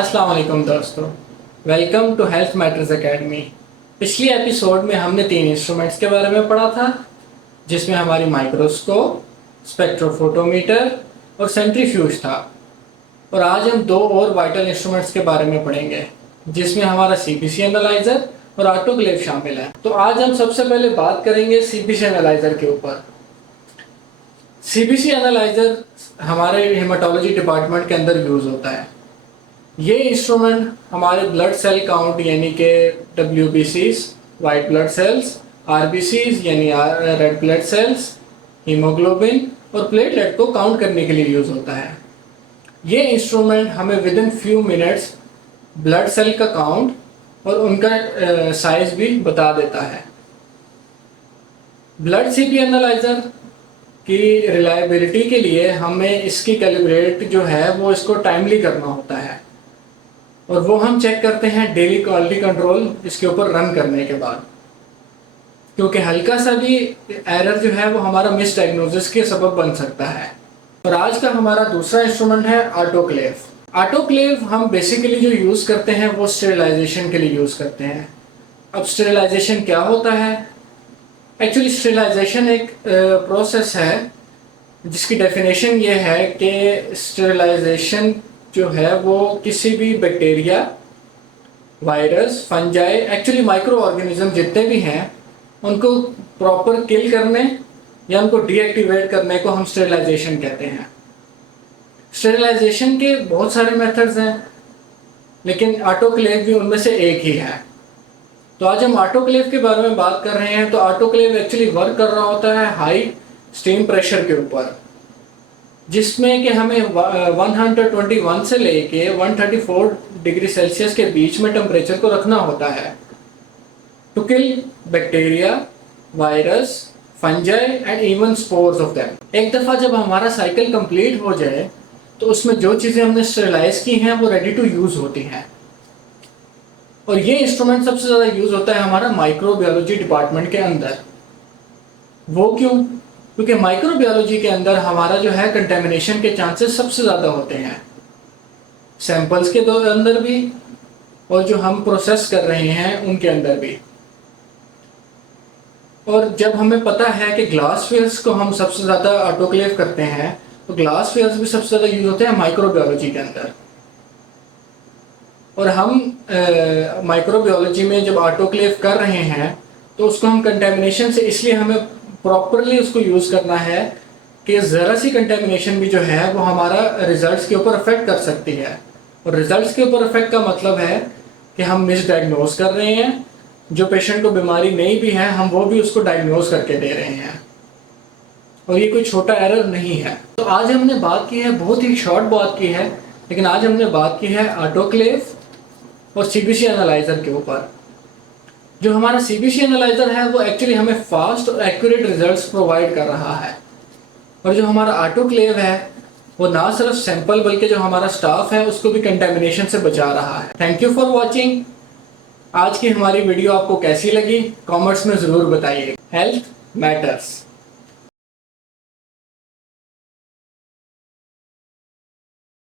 अस्सलाम वालेकुम दोस्तों, welcome to Health Matters Academy. पिछली एपिसोड में हमने 3 इंस्ट्रूमेंट्स के बारे में पढ़ा था, जिसमें हमारी माइक्रोस्कोप, स्पेक्ट्रोफोटोमीटर और सेंट्रीफ्यूज था। और आज हम 2 और वाइटल इंस्ट्रूमेंट्स के बारे में पढ़ेंगे, जिसमें हमारा सीबीसी एनालाइजर और ऑटोक्लेव शामिल है। तो आज हम सबसे पहले बात करेंगे सीबीसी एनालाइजर के ऊपर। सीबीसी एनालाइजर हमारे हेमाटोलॉजी डिपार्टमेंट के अंदर यूज़ होता है। ये इंस्ट्रूमेंट हमारे ब्लड सेल काउंट यानी कि WBCs white blood cells, RBCs यानी रेड ब्लड सेल्स, हीमोग्लोबिन और प्लेटलेट को काउंट करने के लिए यूज़ होता है। ये इंस्ट्रूमेंट हमें within few minutes blood cell का काउंट और उनका साइज भी बता देता है। ब्लड सीपी एनालाइजर की रिलायबिलिटी के लिए हमें इसकी कैलिब्रेट जो है वो इसको टाइमली करना होता है, और वो हम चेक करते हैं डेली क्वालिटी कंट्रोल इसके ऊपर रन करने के बाद, क्योंकि हल्का सा भी एरर जो है वो हमारा मिस डायग्नोसिस के सबब बन सकता है। और आज का हमारा दूसरा इंस्ट्रूमेंट है ऑटोक्लेव। ऑटोक्लेव हम बेसिकली जो यूज़ करते हैं वो स्टेरिलाइजेशन के लिए यूज़ करते हैं। अब स्टेरिलाइजेशन क्या होता है? एक्चुअली स्टेरिलाइजेशन एक प्रोसेस है जिसकी डेफिनेशन ये है कि स्टेरिलाइजेशन जो है वो किसी भी bacteria, virus, fungi, actually micro organism जितने भी हैं उनको प्रॉपर किल करने या उनको डीएक्टिवेट करने को हम स्टेरिलाइजेशन कहते हैं। स्टेरिलाइजेशन के बहुत सारे मेथड्स हैं, लेकिन ऑटोक्लेव भी उनमें से एक ही है। तो आज हम ऑटोक्लेव के बारे में बात कर रहे हैं। तो ऑटोक्लेव एक्चुअली वर्क कर रहा होता है हाई स्टीम प्रेशर के ऊपर, जिसमें कि हमें 121 से लेके 134 डिग्री सेल्सियस के बीच में टेम्परेचर को रखना होता है to kill bacteria, virus, fungi and even spores of them. एक दफ़ा जब हमारा साइकिल कंप्लीट हो जाए तो उसमें जो चीज़ें हमने स्टेरिलाइज की हैं वो रेडी टू यूज़ होती हैं। और ये इंस्ट्रूमेंट सबसे ज़्यादा यूज़ होता है हमारा माइक्रोबायोलॉजी डिपार्टमेंट के अंदर। वो क्यों? क्योंकि माइक्रोबायोलॉजी के अंदर हमारा जो है कंटेमिनेशन के चांसेस सबसे ज़्यादा होते हैं, सैंपल्स के अंदर भी और जो हम प्रोसेस कर रहे हैं उनके अंदर भी। और जब हमें पता है कि ग्लास फेयर्स को हम सबसे ज़्यादा ऑटोक्लेव करते हैं, तो ग्लास फेयर्स भी सबसे ज़्यादा यूज़ होते हैं माइक्रोबायोलॉजी के अंदर। और हम माइक्रोबायोलॉजी में जब ऑटोक्लेव कर रहे हैं तो उसको हम कंटेमिनेशन से इसलिए हमें प्रॉपरली उसको यूज़ करना है कि ज़रा सी कंटेमिनेशन भी जो है वो हमारा रिजल्ट्स के ऊपर अफेक्ट कर सकती है। और रिजल्ट्स के ऊपर अफेक्ट का मतलब है कि हम मिस डायग्नोज कर रहे हैं, जो पेशेंट को बीमारी नहीं भी है हम वो भी उसको डायग्नोज करके दे रहे हैं, और ये कोई छोटा एरर नहीं है। तो आज हमने बात की है, बहुत ही शॉर्ट बात की है, लेकिन आज हमने बात की है ऑटोक्लेव और सीबीसी एनालाइजर के ऊपर। जो हमारा सीबीसी एनालाइजर है वो एक्चुअली हमें फास्ट और एक्यूरेट रिजल्ट्स प्रोवाइड कर रहा है, और जो हमारा ऑटोक्लेव है वो ना सिर्फ सैंपल बल्कि जो हमारा स्टाफ है उसको भी कंटेमिनेशन से बचा रहा है। Thank you for watching. आज की हमारी वीडियो आपको कैसी लगी कमेंट्स में ज़रूर बताइए। Health matters.